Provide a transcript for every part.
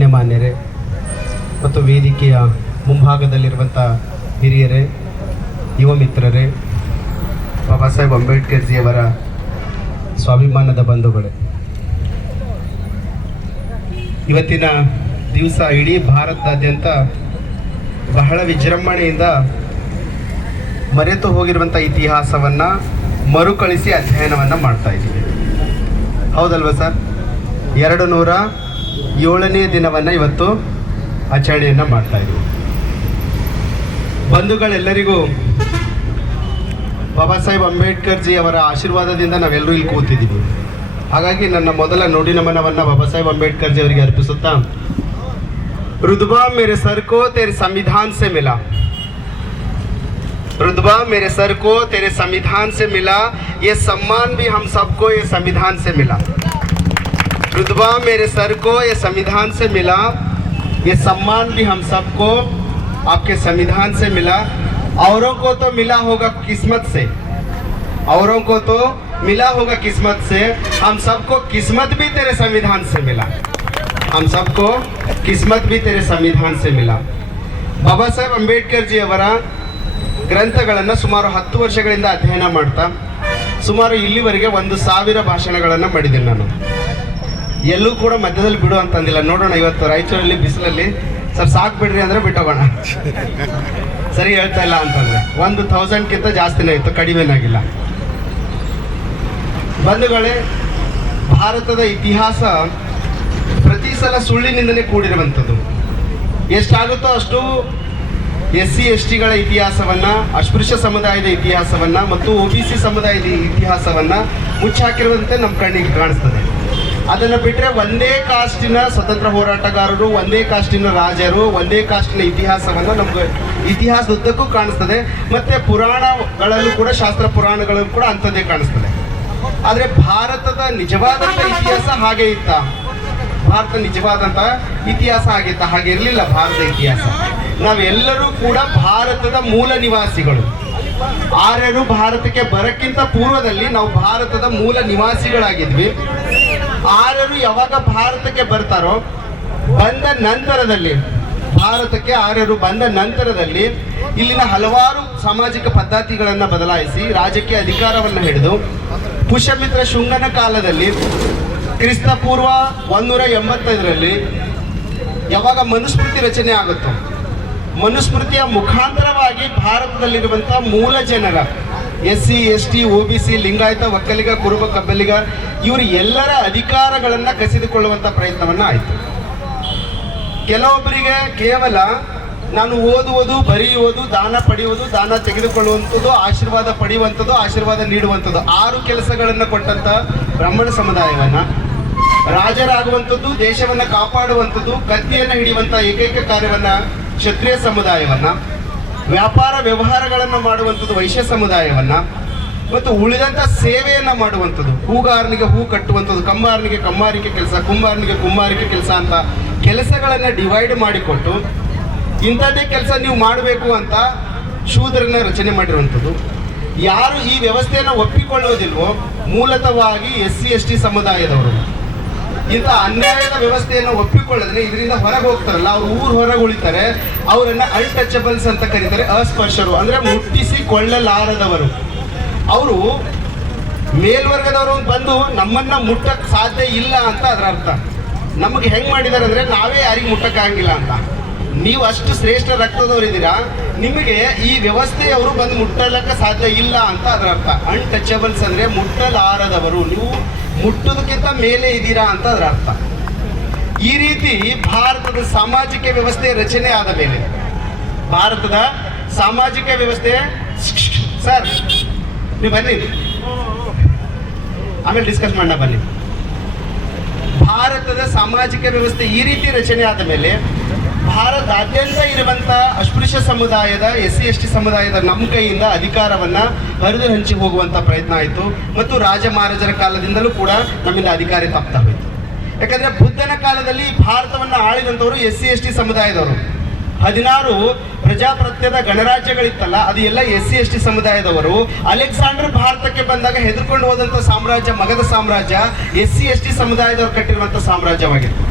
ಗಣ್ಯಮಾನ್ಯರೇ ಮತ್ತು ವೇದಿಕೆಯ ಮುಂಭಾಗದಲ್ಲಿರುವಂಥ ಹಿರಿಯರೇ, ಯುವ ಮಿತ್ರರೇ, ಬಾಬಾ ಸಾಹೇಬ್ ಅಂಬೇಡ್ಕರ್ ಜಿಯವರ ಸ್ವಾಭಿಮಾನದ ಬಂಧುಗಳೇ. ಇವತ್ತಿನ ದಿವಸ ಇಡೀ ಭಾರತದಾದ್ಯಂತ ಬಹಳ ವಿಜೃಂಭಣೆಯಿಂದ ಮರೆತು ಹೋಗಿರುವಂಥ ಇತಿಹಾಸವನ್ನು ಮರುಕಳಿಸಿ ಅಧ್ಯಯನವನ್ನು ಮಾಡ್ತಾ ಇದ್ದೀವಿ. ಹೌದಲ್ವ ಸರ್? ಎರಡು ನೂರ ಏಳನೇ ದಿನವನ್ನು ಇವತ್ತು ಆಚರಣೆಯನ್ನು ಮಾಡ್ತಾ ಇದ್ದೀವಿ ಬಂಧುಗಳೆಲ್ಲರಿಗೂ ಬಾಬಾ ಸಾಹೇಬ್ ಅಂಬೇಡ್ಕರ್ ಜಿ ಅವರ ಆಶೀರ್ವಾದದಿಂದ ನಾವೆಲ್ಲರೂ ಇಲ್ಲಿ ಕೂತಿದ್ದೀವಿ ಹಾಗಾಗಿ ನನ್ನ ಮೊದಲ ನುಡಿ ನಮನವನ್ನು ಬಾಬಾ ಸಾಹೇಬ್ ಅಂಬೇಡ್ಕರ್ ಜಿ ಅವರಿಗೆ ಅರ್ಪಿಸುತ್ತಾ रुतबा मेरे सर को तेरे संविधान से मिला रुतबा मेरे सर को तेरे संविधान से मिला ये सम्मान भी हम सबको ये संविधान से मिला रुतबा मेरे सर को ये संविधान से मिला ये सम्मान भी हम सबको आपके संविधान से मिला औरों को तो मिला होगा किस्मत से औरों को तो मिला होगा किस्मत से हम सबको किस्मत भी तेरे संविधान से मिला हम सबको किस्मत भी तेरे संविधान से मिला ಬಾಬಾ ಸಾಹೇಬ್ ಅಂಬೇಡ್ಕರ್ ಜಿ ಅವರ ಗ್ರಂಥಗಳನ್ನು ಸುಮಾರು ಹತ್ತು ವರ್ಷಗಳಿಂದ ಅಧ್ಯಯನ ಮಾಡ್ತಾ ಸುಮಾರು ಇಲ್ಲಿವರೆಗೆ ಒಂದು ಸಾವಿರ ಭಾಷಣಗಳನ್ನು ಮಾಡಿದ್ದೀನಿ ನಾನು ಎಲ್ಲೂ ಕೂಡ ಮಧ್ಯದಲ್ಲಿ ಬಿಡು ಅಂತಂದಿಲ್ಲ. ನೋಡೋಣ ಇವತ್ತು ರಾಯಚೂರಲ್ಲಿ, ಬಿಸಿಲಲ್ಲಿ. ಸರ್, ಸಾಕು ಬಿಡ್ರಿ ಅಂದ್ರೆ ಬಿಟ್ಟೋಗೋಣ. ಸರಿ ಹೇಳ್ತಾ ಇಲ್ಲ ಅಂತಂದ್ರೆ. ಒಂದು ಥೌಸಂಡ್ಗಿಂತ ಜಾಸ್ತಿನೇ ಇತ್ತು, ಕಡಿಮೆನಾಗಿಲ್ಲ. ಬಂಧುಗಳೇ, ಭಾರತದ ಇತಿಹಾಸ ಪ್ರತಿ ಸಲ ಸುಳ್ಳಿನಿಂದಲೇ ಕೂಡಿರುವಂಥದ್ದು. ಎಷ್ಟಾಗುತ್ತೋ ಅಷ್ಟು ಎಸ್ ಸಿ ಎಸ್ ಟಿಗಳ ಇತಿಹಾಸವನ್ನ, ಅಸ್ಪೃಶ್ಯ ಸಮುದಾಯದ ಇತಿಹಾಸವನ್ನ ಮತ್ತು ಒ ಬಿ ಸಿ ಸಮುದಾಯದ ಇತಿಹಾಸವನ್ನ ಮುಚ್ಚಾಕಿರುವಂತೆ ನಮ್ಮ ಕಣ್ಣಿಗೆ ಕಾಣಿಸ್ತದೆ. ಅದನ್ನು ಬಿಟ್ಟರೆ ಒಂದೇ ಕಾಸ್ಟಿನ ಸ್ವತಂತ್ರ ಹೋರಾಟಗಾರರು, ಒಂದೇ ಕಾಸ್ಟಿನ ರಾಜರು, ಒಂದೇ ಕಾಸ್ಟಿನ ಇತಿಹಾಸವನ್ನು ನಮ್ಗೆ ಇತಿಹಾಸದುದ್ದಕ್ಕೂ ಕಾಣಿಸ್ತದೆ. ಮತ್ತು ಪುರಾಣಗಳಲ್ಲೂ ಕೂಡ, ಶಾಸ್ತ್ರ ಪುರಾಣಗಳಲ್ಲೂ ಕೂಡ ಅಂಥದ್ದೇ ಕಾಣಿಸ್ತದೆ. ಆದರೆ ಭಾರತದ ನಿಜವಾದಂಥ ಇತಿಹಾಸ ಹಾಗೆ ಇತ್ತ? ಭಾರತ ನಿಜವಾದಂಥ ಇತಿಹಾಸ ಆಗಿತ್ತ ಹಾಗೆ ಇರಲಿಲ್ಲ ಭಾರತ ಇತಿಹಾಸ. ನಾವೆಲ್ಲರೂ ಕೂಡ ಭಾರತದ ಮೂಲ ನಿವಾಸಿಗಳು. ಆರ್ಯರು ಭಾರತಕ್ಕೆ ಬರಕ್ಕಿಂತ ಪೂರ್ವದಲ್ಲಿ ನಾವು ಭಾರತದ ಮೂಲ ನಿವಾಸಿಗಳಾಗಿದ್ವಿ. ಆರ್ಯರು ಯಾವಾಗ ಭಾರತಕ್ಕೆ ಬರ್ತಾರೋ ಬಂದ ನಂತರದಲ್ಲಿ, ಭಾರತಕ್ಕೆ ಆರ್ಯರು ಬಂದ ನಂತರದಲ್ಲಿ ಇಲ್ಲಿನ ಹಲವಾರು ಸಾಮಾಜಿಕ ಪದ್ಧತಿಗಳನ್ನು ಬದಲಾಯಿಸಿ ರಾಜಕೀಯ ಅಧಿಕಾರವನ್ನು ಹಿಡಿದು ಪುಷ್ಯಮಿತ್ರ ಶುಂಗನ ಕಾಲದಲ್ಲಿ ಕ್ರಿಸ್ತ ಪೂರ್ವ ಒಂದೂರ ಎಂಬತ್ತೈದರಲ್ಲಿ ಯಾವಾಗ ಮನುಸ್ಮೃತಿ ರಚನೆ ಆಗುತ್ತೋ, ಮನುಸ್ಮೃತಿಯ ಮುಖಾಂತರವಾಗಿ ಭಾರತದಲ್ಲಿರುವಂಥ ಮೂಲ ಜನರ S C S T O B C, Lingayat, Vokkaliga, Kuruba Kabbaliga ಇವರು ಎಲ್ಲರ ಅಧಿಕಾರಗಳನ್ನು ಕಸಿದುಕೊಳ್ಳುವಂಥ ಪ್ರಯತ್ನವನ್ನ ಆಯಿತು. ಕೆಲವೊಬ್ಬರಿಗೆ ಕೇವಲ ನಾನು ಓದುವುದು, ಬರೆಯುವುದು, ದಾನ ಪಡೆಯುವುದು, ದಾನ ತೆಗೆದುಕೊಳ್ಳುವಂಥದ್ದು, ಆಶೀರ್ವಾದ ಪಡೆಯುವಂಥದ್ದು, ಆಶೀರ್ವಾದ ನೀಡುವಂಥದ್ದು, ಆರು ಕೆಲಸಗಳನ್ನು ಕೊಟ್ಟಂತ ಬ್ರಾಹ್ಮಣ ಸಮುದಾಯವನ್ನ, ರಾಜರಾಗುವಂಥದ್ದು, ದೇಶವನ್ನ ಕಾಪಾಡುವಂಥದ್ದು ಕತ್ತಿಯನ್ನು ಹಿಡಿಯುವಂಥ ಏಕೈಕ ಕಾರ್ಯವನ್ನ ಕ್ಷತ್ರಿಯ ಸಮುದಾಯವನ್ನ ವ್ಯಾಪಾರ ವ್ಯವಹಾರಗಳನ್ನು ಮಾಡುವಂಥದ್ದು ವೈಶ್ಯ ಸಮುದಾಯವನ್ನ ಮತ್ತು ಉಳಿದಂಥ ಸೇವೆಯನ್ನು ಮಾಡುವಂಥದ್ದು. ಹೂಗಾರನಿಗೆ ಹೂ ಕಟ್ಟುವಂಥದ್ದು, ಕಂಬಾರನಿಗೆ ಕಮ್ಮಾರಿಕೆ ಕೆಲಸ, ಕುಂಬಾರನಿಗೆ ಕುಂಬಾರಿಕೆ ಕೆಲಸ ಅಂತ ಕೆಲಸಗಳನ್ನು ಡಿವೈಡ್ ಮಾಡಿಕೊಟ್ಟು ಇಂಥದ್ದೇ ಕೆಲಸ ನೀವು ಮಾಡಬೇಕು ಅಂತ ಶೂದ್ರನ ರಚನೆ ಮಾಡಿರುವಂಥದ್ದು. ಯಾರು ಈ ವ್ಯವಸ್ಥೆಯನ್ನು ಒಪ್ಪಿಕೊಳ್ಳೋದಿಲ್ವೋ, ಮೂಲತಃವಾಗಿ ಎಸ್ ಸಿ ಎಸ್ ಟಿ ಸಮುದಾಯದವರು. ಇಂಥ ಅನ್ಯಾಯದ ವ್ಯವಸ್ಥೆಯನ್ನು ಒಪ್ಪಿಕೊಳ್ಳದ್ರೆ ಇದರಿಂದ ಹೊರಗೆ ಹೋಗ್ತಾರಲ್ಲ, ಅವ್ರು ಊರು ಹೊರಗೆ ಉಳಿತಾರೆ, ಅವರನ್ನ ಅನ್ಟಚಬಲ್ಸ್ ಅಂತ ಕರೀತಾರೆ, ಅಸ್ಪರ್ಶರು. ಅಂದ್ರೆ ಮುಟ್ಟಿಸಿಕೊಳ್ಳಲಾರದವರು. ಅವರು ಮೇಲ್ವರ್ಗದವರು ಬಂದು ನಮ್ಮನ್ನ ಮುಟ್ಟಕ್ ಸಾಧ್ಯ ಇಲ್ಲ ಅಂತ ಅದರ ಅರ್ಥ. ನಮಗೆ ಹೆಂಗ್ ಮಾಡಿದಾರೆ ಅಂದ್ರೆ, ನಾವೇ ಯಾರಿಗೆ ಮುಟ್ಟಕ್ಕಾಗಿಲ್ಲ ಅಂತ. ನೀವು ಅಷ್ಟು ಶ್ರೇಷ್ಠ ರಕ್ತದವರು ಇದ್ದೀರಾ, ನಿಮಗೆ ಈ ವ್ಯವಸ್ಥೆಯವರು ಬಂದು ಮುಟ್ಟಲಕ್ಕೆ ಸಾಧ್ಯ ಇಲ್ಲ ಅಂತ ಅದರ ಅರ್ಥ. ಅನ್ಟಚಬಲ್ಸ್ ಅಂದ್ರೆ ಮುಟ್ಟಲಾರದವರು. ನೀವು ಮುಟ್ಟೋದಕ್ಕಿಂತ ಮೇಲೆ ಇದ್ದೀರಾ ಅಂತ ಅದರ ಅರ್ಥ. ಈ ರೀತಿ ಭಾರತದ ಸಾಮಾಜಿಕ ವ್ಯವಸ್ಥೆ ರಚನೆ ಆದ ಮೇಲೆ, ಭಾರತದ ಸಾಮಾಜಿಕ ವ್ಯವಸ್ಥೆ, ಸರ್, ನೀವು ಬನ್ನಿ. ಆಮೇಲೆ ಡಿಸ್ಕಸ್ ಮಾಡೋಣ, ಬನ್ನಿ. ಭಾರತದ ಸಾಮಾಜಿಕ ವ್ಯವಸ್ಥೆ ಈ ರೀತಿ ರಚನೆ ಆದ ಮೇಲೆ ಭಾರತಾದ್ಯಂತ ಇರುವಂತ ಅಸ್ಪೃಶ್ಯ ಸಮುದಾಯದ, ಎಸ್ ಸಿ ಎಸ್ ಟಿ ಸಮುದಾಯದ ನಮ್ಮ ಕೈಯಿಂದ ಅಧಿಕಾರವನ್ನ ಹರಿದು ಹಂಚಿ ಹೋಗುವಂತ ಪ್ರಯತ್ನ ಆಯಿತು. ಮತ್ತು ರಾಜ ಮಹಾರಾಜರ ಕಾಲದಿಂದಲೂ ಕೂಡ ನಮ್ಮಿಂದ ಅಧಿಕಾರ ತಪ್ತಾ ಹೋಯಿತು. ಯಾಕಂದ್ರೆ ಬುದ್ಧನ ಕಾಲದಲ್ಲಿ ಭಾರತವನ್ನ ಆಳಿದಂಥವರು ಎಸ್ ಸಿ ಎಸ್ ಟಿ ಸಮುದಾಯದವರು. ಹದಿನಾರು ಪ್ರಜಾಪ್ರತ್ಯದ ಗಣರಾಜ್ಯಗಳಿತ್ತಲ್ಲ, ಅದು ಎಲ್ಲ ಎಸ್ ಸಿ ಎಸ್ ಟಿ ಸಮುದಾಯದವರು. ಅಲೆಕ್ಸಾಂಡರ್ ಭಾರತಕ್ಕೆ ಬಂದಾಗ ಹೆದರ್ಕೊಂಡು ಹೋದಂಥ ಸಾಮ್ರಾಜ್ಯ ಮಗದ ಸಾಮ್ರಾಜ್ಯ ಎಸ್ ಸಿ ಎಸ್ ಟಿ ಸಮುದಾಯದವರು ಕಟ್ಟಿರುವಂಥ ಸಾಮ್ರಾಜ್ಯವಾಗಿತ್ತು.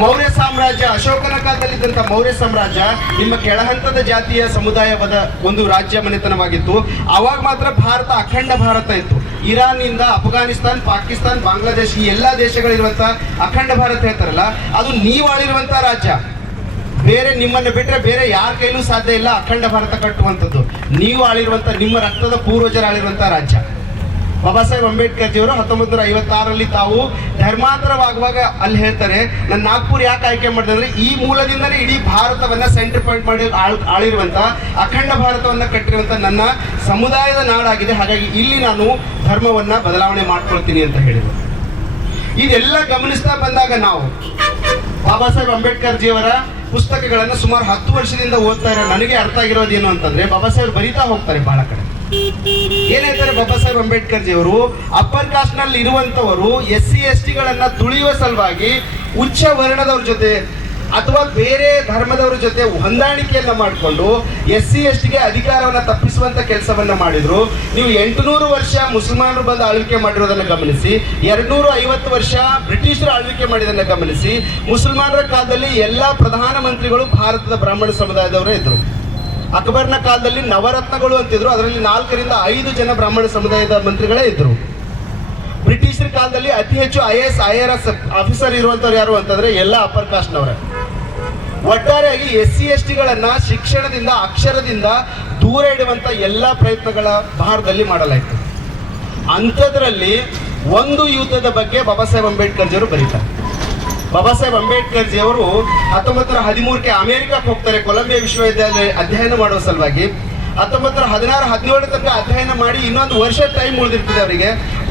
ಮೌರ್ಯ ಸಾಮ್ರಾಜ್ಯ, ಅಶೋಕನ ಕಾಲದಲ್ಲಿದ್ದಂಥ ಮೌರ್ಯ ಸಾಮ್ರಾಜ್ಯ ನಿಮ್ಮ ಕೆಳಹಂತದ ಜಾತಿಯ ಸಮುದಾಯವಾದ ಒಂದು ರಾಜ್ಯ ಮನೆತನವಾಗಿತ್ತು. ಅವಾಗ ಮಾತ್ರ ಭಾರತ ಅಖಂಡ ಭಾರತ ಇತ್ತು. ಇರಾನ್ನಿಂದ ಅಫ್ಘಾನಿಸ್ತಾನ್, ಪಾಕಿಸ್ತಾನ್, ಬಾಂಗ್ಲಾದೇಶ್ ಈ ಎಲ್ಲಾ ದೇಶಗಳಿರುವಂಥ ಅಖಂಡ ಭಾರತ ಹೇಳ್ತಾರಲ್ಲ, ಅದು ನೀವು ಆಳಿರುವಂಥ ರಾಜ್ಯ. ಬೇರೆ ನಿಮ್ಮನ್ನು ಬಿಟ್ಟರೆ ಬೇರೆ ಯಾರ ಕೈಲೂ ಸಾಧ್ಯ ಇಲ್ಲ ಅಖಂಡ ಭಾರತ ಕಟ್ಟುವಂಥದ್ದು ನೀವು ಆಳಿರುವಂಥ ನಿಮ್ಮ ರಕ್ತದ ಪೂರ್ವಜರು ಆಳಿರುವಂಥ ರಾಜ್ಯ. ಬಾಬಾ ಸಾಹೇಬ್ ಅಂಬೇಡ್ಕರ್ ಜಿಯವರು ಹತ್ತೊಂಬತ್ತು ನೂರ ಐವತ್ತಾರರಲ್ಲಿ ತಾವು ಧರ್ಮಾಂತರವಾಗುವಾಗ ಅಲ್ಲಿ ಹೇಳ್ತಾರೆ, ನಾನು ನಾಗ್ಪುರ್ ಯಾಕೆ ಆಯ್ಕೆ ಮಾಡಿದೆ ಅಂದ್ರೆ, ಈ ಮೂಲದಿಂದಲೇ ಇಡೀ ಭಾರತವನ್ನ ಸೆಂಟರ್ ಪಾಯಿಂಟ್ ಮಾಡಿ ಆಳ್- ಆಳಿರುವಂತ, ಅಖಂಡ ಭಾರತವನ್ನ ಕಟ್ಟಿರುವಂತ ನನ್ನ ಸಮುದಾಯದ ನಾಡಾಗಿದೆ. ಹಾಗಾಗಿ ಇಲ್ಲಿ ನಾನು ಧರ್ಮವನ್ನ ಬದಲಾವಣೆ ಮಾಡ್ಕೊಳ್ತೀನಿ ಅಂತ ಹೇಳಿದರು. ಇದೆಲ್ಲ ಗಮನಿಸ್ತಾ ಬಂದಾಗ ನಾವು, ಬಾಬಾ ಸಾಹೇಬ್ ಅಂಬೇಡ್ಕರ್ ಜಿಯವರ ಪುಸ್ತಕಗಳನ್ನು ಸುಮಾರು ಹತ್ತು ವರ್ಷದಿಂದ ಓದ್ತಾ ಇರೋ, ನನಗೆ ಅರ್ಥ ಆಗಿರೋದು ಏನು ಅಂತಂದ್ರೆ, ಬಾಬಾ ಸಾಹೇಬ್ ಬರಿತಾ ಹೋಗ್ತಾರೆ ಬಹಳ ಕಡೆ. ಏನ್ ಹೇಳ್ತಾರೆ ಬಾಬಾ ಸಾಹೇಬ್ ಅಂಬೇಡ್ಕರ್ ಜಿಯವರು ಅಪ್ಪರ್ ಕಾಸ್ಟ್ನಲ್ಲಿ ಇರುವಂತವರು ಎಸ್ ಸಿ ಎಸ್ ಟಿಗಳನ್ನ ತುಳಿಯುವ ಸಲುವಾಗಿ ಉಚ್ಚ ವರ್ಣದವ್ರ ಜೊತೆ ಅಥವಾ ಬೇರೆ ಧರ್ಮದವರ ಜೊತೆ ಹೊಂದಾಣಿಕೆಯನ್ನ ಮಾಡಿಕೊಂಡು ಎಸ್ ಸಿ ಎಸ್ ಟಿಗೆ ಅಧಿಕಾರವನ್ನ ತಪ್ಪಿಸುವಂತ ಕೆಲಸವನ್ನ ಮಾಡಿದ್ರು. ನೀವು ಎಂಟುನೂರು ವರ್ಷ ಮುಸಲ್ಮಾನರು ಬಂದು ಆಳ್ವಿಕೆ ಮಾಡಿರೋದನ್ನ ಗಮನಿಸಿ ಎರಡ್ನೂರು ಐವತ್ತು ವರ್ಷ ಬ್ರಿಟಿಷರು ಆಳ್ವಿಕೆ ಮಾಡಿದನ್ನ ಗಮನಿಸಿ, ಮುಸಲ್ಮಾನರ ಕಾಲದಲ್ಲಿ ಎಲ್ಲಾ ಪ್ರಧಾನಮಂತ್ರಿಗಳು ಭಾರತದ ಬ್ರಾಹ್ಮಣ ಸಮುದಾಯದವರೇ ಇದ್ರು. ಅಕ್ಬರ್ನ ಕಾಲದಲ್ಲಿ ನವರತ್ನಗಳು ಅಂತಿದ್ರು. ಅದರಲ್ಲಿ ನಾಲ್ಕರಿಂದ ಐದು ಜನ ಬ್ರಾಹ್ಮಣ ಸಮುದಾಯದ ಮಂತ್ರಿಗಳೇ ಇದ್ರು. ಬ್ರಿಟಿಷರ ಕಾಲದಲ್ಲಿ ಅತಿ ಹೆಚ್ಚು I S, I R S officer ಇರುವಂತವ್ರು ಯಾರು ಅಂತಂದ್ರೆ ಎಲ್ಲ ಅಪ್ಪರ್ ಕಾಸ್ಟ್ನವರೇ. ಒಟ್ಟಾರೆಯಾಗಿ ಎಸ್ ಸಿ ಎಸ್ ಟಿಗಳನ್ನ ಶಿಕ್ಷಣದಿಂದ, ಅಕ್ಷರದಿಂದ ದೂರ ಇಡುವಂತ ಎಲ್ಲ ಪ್ರಯತ್ನಗಳ ಭಾರತದಲ್ಲಿ ಮಾಡಲಾಯಿತು. ಅಂಥದ್ರಲ್ಲಿ ಒಂದು ಯುದ್ಧದ ಬಗ್ಗೆ ಬಾಬಾ ಸಾಹೇಬ್ ಅಂಬೇಡ್ಕರ್ ಜರು ಬರೀತಾರೆ. ಬಾಬಾ ಸಾಹೇಬ್ ಅಂಬೇಡ್ಕರ್ ಜಿಯವರು ಹತ್ತೊಂಬತ್ತು ನೂರ ಹದಿಮೂರಕ್ಕೆ ಅಮೆರಿಕಕ್ಕೆ ಹೋಗ್ತಾರೆ, ಕೊಲಂಬಿಯಾ ವಿಶ್ವವಿದ್ಯಾಲಯ ಅಧ್ಯಯನ ಮಾಡುವ ಸಲುವಾಗಿ. ಹತ್ತೊಂಬತ್ತರ ನೂರ ಹದಿನಾರು, ಹದಿನೇಳು ತನಕ ಅಧ್ಯಯನ ಮಾಡಿ ಇನ್ನೊಂದು ವರ್ಷ ಟೈಮ್ ಉಳಿದಿರ್ತದೆ ಅವರಿಗೆ.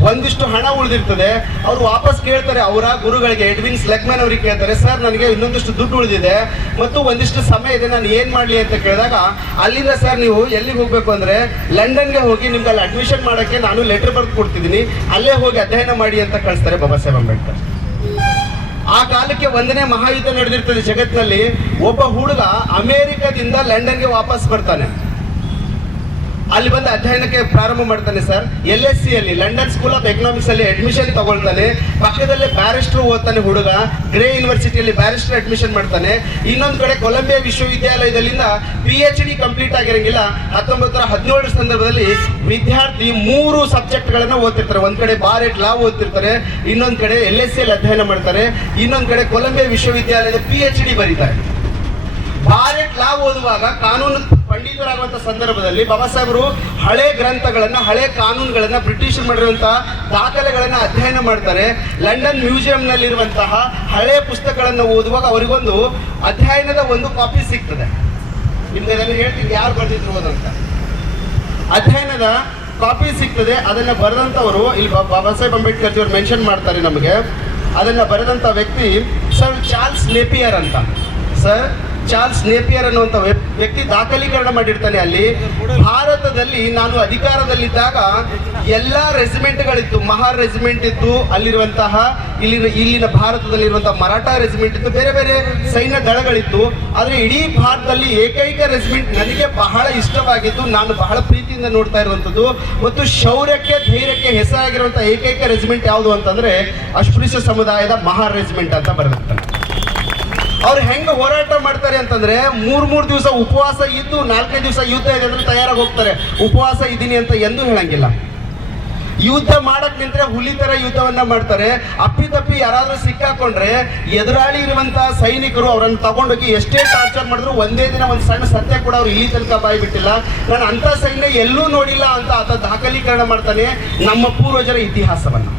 ಒಂದಿಷ್ಟು ಹಣ ಉಳಿದಿರ್ತದೆ. ಅವರು ವಾಪಸ್ ಕೇಳ್ತಾರೆ ಅವರ ಗುರುಗಳಿಗೆ ಎಡ್ವಿನ್ ಸ್ಲೆಗ್ಮನ್ ಅವರಿಗೆ ಕೇಳ್ತಾರೆ ಸರ್ ನನಗೆ ಇನ್ನೊಂದಿಷ್ಟು ದುಡ್ಡು ಉಳಿದಿದೆ ಮತ್ತು ಒಂದಿಷ್ಟು ಸಮಯ ಇದೆ, ನಾನು ಏನು ಮಾಡಲಿ ಅಂತ ಕೇಳಿದಾಗ, ಅಲ್ಲಿಂದ ಸರ್ ನೀವು ಎಲ್ಲಿಗೆ ಹೋಗಬೇಕು ಅಂದರೆ, ಲಂಡನ್ಗೆ ಹೋಗಿ ನಿಮ್ಗೆ ಅಲ್ಲಿ ಅಡ್ಮಿಷನ್ ಮಾಡೋಕ್ಕೆ ನಾನು ಲೆಟರ್ ಬರೆದು ಕೊಡ್ತಿದ್ದೀನಿ. ಅಲ್ಲೇ ಹೋಗಿ ಅಧ್ಯಯನ ಮಾಡಿ ಅಂತ ಕಳಿಸ್ತಾರೆ ಬಾಬಾ ಸಾಹೇಬ್ ಅಂಬೇಡ್ಕರ್. ಆ ಕಾಲಕ್ಕೆ ಒಂದನೇ ಮಹಾಯುದ್ಧ ನಡೆದಿರ್ತದೆ ಜಗತ್ತಿನಲ್ಲಿ. ಒಬ್ಬ ಹುಡುಗ ಅಮೆರಿಕದಿಂದ ಲಂಡನ್ಗೆ ವಾಪಸ್ ಬರ್ತಾನೆ. ಅಲ್ಲಿ ಬಂದು ಅಧ್ಯಯನಕ್ಕೆ ಪ್ರಾರಂಭ ಮಾಡ್ತಾನೆ ಸರ್. ಎಲ್ ಎಸ್ ಸಿ ಅಲ್ಲಿ ಲಂಡನ್ ಸ್ಕೂಲ್ ಆಫ್ ಎಕನಾಮಿಕ್ಸ್ ಅಲ್ಲಿ ಅಡ್ಮಿಷನ್ ತಗೊಳ್ತಾನೆ. ಪಕ್ಕದಲ್ಲೇ ಬ್ಯಾರಿಸ್ಟರ್ ಓದ್ತಾನೆ ಹುಡುಗ. ಗ್ರೇ ಯೂನಿವರ್ಸಿಟಿಯಲ್ಲಿ ಬ್ಯಾರಿಸ್ಟರ್ ಅಡ್ಮಿಷನ್ ಮಾಡ್ತಾನೆ. ಇನ್ನೊಂದು ಕಡೆ ಕೊಲಂಬಿಯಾ ವಿಶ್ವವಿದ್ಯಾಲಯದಲ್ಲಿಂದ ಪಿ ಎಚ್ ಡಿ ಕಂಪ್ಲೀಟ್ ಆಗಿರಂಗಿಲ್ಲ. ಹತ್ತೊಂಬತ್ತರ ಹದಿನೇಳು ಸಂದರ್ಭದಲ್ಲಿ ವಿದ್ಯಾರ್ಥಿ ಮೂರು ಸಬ್ಜೆಕ್ಟ್ಗಳನ್ನು ಓದ್ತಿರ್ತಾರೆ. ಒಂದ್ ಕಡೆ ಬಾರೆಟ್ ಲಾ ಓದ್ತಿರ್ತಾರೆ. ಇನ್ನೊಂದ್ ಕಡೆ ಎಲ್ ಎಸ್ ಸಿ ಅಧ್ಯಯನ ಮಾಡ್ತಾರೆ. ಇನ್ನೊಂದ್ ಕಡೆ ಕೊಲಂಬಿಯಾ ವಿಶ್ವವಿದ್ಯಾಲಯದ ಪಿ ಎಚ್ ಡಿ ಬರೀತಾರೆ. ಬಾರೆಟ್ ಲಾ ಓದುವಾಗ ಕಾನೂನು ಪಂಡಿತರಾಗುವಂತ ಸಂದರ್ಭದಲ್ಲಿ ಬಾಬಾ ಸಾಹೇಬರು ಹಳೆ ಗ್ರಂಥಗಳನ್ನ, ಹಳೆ ಕಾನೂನುಗಳನ್ನ ಬ್ರಿಟಿಷ್ ಮಾಡಿರುವಂತಹ ದಾಖಲೆಗಳನ್ನ ಅಧ್ಯಯನ ಮಾಡ್ತಾರೆ. ಲಂಡನ್ ಮ್ಯೂಸಿಯಂನಲ್ಲಿರುವಂತಹ ಹಳೆ ಪುಸ್ತಕಗಳನ್ನು ಓದುವಾಗ ಅವರಿಗೊಂದು ಅಧ್ಯಯನದ ಒಂದು ಕಾಪಿ ಸಿಗ್ತದೆ. ನಿಮ್ಗೆ ಅದನ್ನು ಹೇಳ್ತೀನಿ, ಯಾರು ಬರೆದಿದ್ರು ಅಂತ. ಅಧ್ಯಯನದ ಕಾಪಿ ಸಿಗ್ತದೆ, ಅದನ್ನ ಬರೆದಂಥವರು, ಇಲ್ಲಿ ಬಾಬಾ ಸಾಹೇಬ್ ಅಂಬೇಡ್ಕರ್ ಜಿಯವರು ಮೆನ್ಷನ್ ಮಾಡ್ತಾರೆ ನಮಗೆ. ಅದನ್ನ ಬರೆದಂಥ ವ್ಯಕ್ತಿ ಸರ್ ಚಾರ್ಲ್ಸ್ ನೇಪಿಯರ್ ಅಂತ. ಸರ್ ಚಾರ್ಲ್ಸ್ ನೇಪಿಯರ್ ಅನ್ನುವಂಥ ವ್ಯ- ವ್ಯಕ್ತಿ ದಾಖಲೀಕರಣ ಮಾಡಿರ್ತಾನೆ ಅಲ್ಲಿ. ಭಾರತದಲ್ಲಿ ನಾನು ಅಧಿಕಾರದಲ್ಲಿದ್ದಾಗ ಎಲ್ಲ ರೆಜಿಮೆಂಟ್ಗಳಿತ್ತು. ಮಹಾ ರೆಜಿಮೆಂಟ್ ಇತ್ತು ಅಲ್ಲಿರುವಂತಹ, ಇಲ್ಲಿನ ಇಲ್ಲಿನ ಭಾರತದಲ್ಲಿರುವಂತಹ ಮರಾಠ ರೆಜಿಮೆಂಟ್ ಇತ್ತು. ಬೇರೆ ಬೇರೆ ಸೈನ್ಯ ದಳಗಳಿತ್ತು. ಆದರೆ ಇಡೀ ಭಾರತದಲ್ಲಿ ಏಕೈಕ ರೆಜಿಮೆಂಟ್ ನನಗೆ ಬಹಳ ಇಷ್ಟವಾಗಿದ್ದು, ನಾನು ಬಹಳ ಪ್ರೀತಿಯಿಂದ ನೋಡ್ತಾ ಇರುವಂಥದ್ದು. ಮತ್ತು ಶೌರ್ಯಕ್ಕೆ, ಧೈರ್ಯಕ್ಕೆ ಹೆಸರಾಗಿರುವಂತಹ ಏಕೈಕ ರೆಜಿಮೆಂಟ್ ಯಾವುದು ಅಂತಂದ್ರೆ ಅಸ್ಪೃಶ್ಯ ಸಮುದಾಯದ ಮಹಾ ರೆಜಿಮೆಂಟ್ ಅಂತ ಬರೆದಿರ್ತಾನೆ ಅವ್ರು ಹೆಂಗೆ ಹೋರಾಟ ಮಾಡ್ತಾರೆ ಅಂತಂದ್ರೆ ಮೂರ್ ಮೂರ್ ದಿವಸ ಉಪವಾಸ ಇದ್ದು ನಾಲ್ಕೈದು ದಿವಸ ಯುದ್ಧ ಇದೆ ಅಂದ್ರೆ ತಯಾರಾಗಿ ಹೋಗ್ತಾರೆ. ಉಪವಾಸ ಇದ್ದೀನಿ ಅಂತ ಎಂದೂ ಹೇಳಂಗಿಲ್ಲ. ಯುದ್ಧ ಮಾಡಕ್ ನಿಂತ್ರೆ ಹುಲಿ ತರ ಯುದ್ಧವನ್ನ ಮಾಡ್ತಾರೆ. ಅಪ್ಪಿತಪ್ಪಿ ಯಾರಾದ್ರೂ ಸಿಕ್ಕಾಕೊಂಡ್ರೆ ಎದುರಾಳಿ ಇರುವಂತಹ ಸೈನಿಕರು ಅವರನ್ನು ತಗೊಂಡೋಗಿ ಎಷ್ಟೇ ಟಾರ್ಚರ್ ಮಾಡಿದ್ರು ಒಂದೇ ದಿನ ಒಂದು ಸಣ್ಣ ಸತ್ಯ ಕೂಡ ಅವ್ರು ಇಲ್ಲಿ ತನಕ ಬಾಯಿ ಬಿಟ್ಟಿಲ್ಲ ನಾನು ಅಂತ ಸೈನ್ಯ ಎಲ್ಲೂ ನೋಡಿಲ್ಲ ಅಂತ ಆತ ದಾಖಲೀಕರಣ ಮಾಡ್ತಾನೆ ನಮ್ಮ ಪೂರ್ವಜರ ಇತಿಹಾಸವನ್ನ.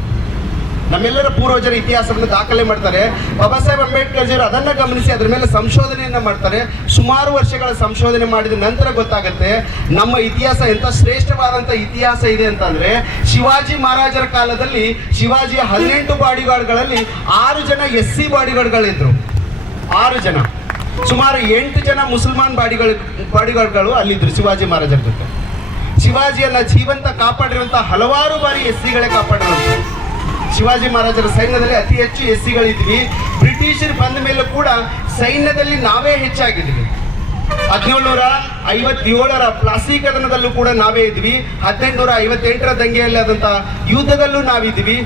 ನಮ್ಮೆಲ್ಲರ ಪೂರ್ವಜರ ಇತಿಹಾಸವನ್ನು ದಾಖಲೆ ಮಾಡ್ತಾರೆ. ಬಾಬಾ ಸಾಹೇಬ್ ಅಂಬೇಡ್ಕರ್ ಜಿಯವರು ಅದನ್ನ ಗಮನಿಸಿ ಅದರ ಮೇಲೆ ಸಂಶೋಧನೆಯನ್ನು ಮಾಡ್ತಾರೆ. ಸುಮಾರು ವರ್ಷಗಳ ಸಂಶೋಧನೆ ಮಾಡಿದ ನಂತರ ಗೊತ್ತಾಗುತ್ತೆ, ನಮ್ಮ ಇತಿಹಾಸ ಎಂತ ಶ್ರೇಷ್ಠವಾದಂತ ಇತಿಹಾಸ ಇದೆ ಅಂತಂದರೆ, ಶಿವಾಜಿ ಮಹಾರಾಜರ ಕಾಲದಲ್ಲಿ ಶಿವಾಜಿಯ ಹದಿನೆಂಟು ಬಾಡಿಗಾರ್ಡ್ಗಳಲ್ಲಿ ಆರು ಜನ ಎಸ್ ಸಿ ಬಾಡಿಗಾರ್ಡ್ಗಳಿದ್ರು. ಆರು ಜನ. ಸುಮಾರು ಎಂಟು ಜನ ಮುಸಲ್ಮಾನ್ ಬಾಡಿಗಳು, ಬಾಡಿಗಾರ್ಡ್ಗಳು ಅಲ್ಲಿದ್ರು ಶಿವಾಜಿ ಮಹಾರಾಜರ ಜೊತೆ. ಶಿವಾಜಿಯನ್ನ ಜೀವಂತ ಕಾಪಾಡಿರುವಂಥ ಹಲವಾರು ಬಾರಿ ಎಸ್ ಸಿಗಳೇ ಕಾಪಾಡಿರುವಂತ ಶಿವಾಜಿ ಮಹಾರಾಜರ ಸೈನ್ಯದಲ್ಲಿ ಅತಿ ಹೆಚ್ಚು ಎಸ್ ಸಿಗಳಿದ್ವಿ ಬ್ರಿಟಿಷರು ಬಂದ ಮೇಲೂ ಕೂಡ ಸೈನ್ಯದಲ್ಲಿ ನಾವೇ ಹೆಚ್ಚಾಗಿದ್ವಿ. ಹದಿನೇಳುನೂರ ಐವತ್ತೇಳರ ಪ್ಲಾಸಿ ಕದನದಲ್ಲೂ ಕೂಡ ನಾವೇ ಇದ್ವಿ. ಹದಿನೆಂಟುನೂರ ಐವತ್ತೆಂಟರ ದಂಗೆಯಲ್ಲಿ ಆದಂತಹ ಯುದ್ಧದಲ್ಲೂ ನಾವಿದ್ವಿ.